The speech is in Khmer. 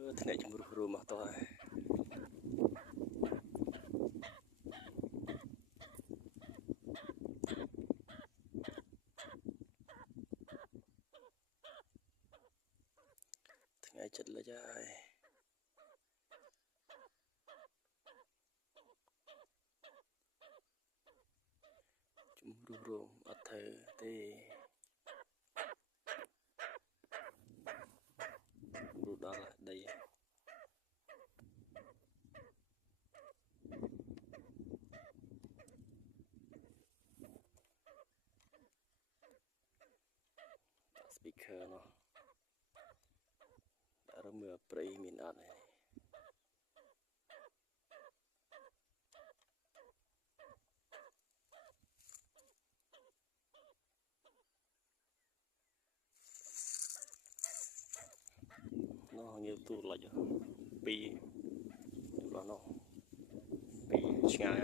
ថ្ងៃជំរុះរួមអត់តើថ្ងៃចិត្តលិចហើយជំរុះរួមអត់ធ្វើទេរូដល់ដីspeaker នោះដល់មើលព្រៃមានអត់ហើយនោះងាយទូលលិចពីរបស់នោះពីឆ្ងាយ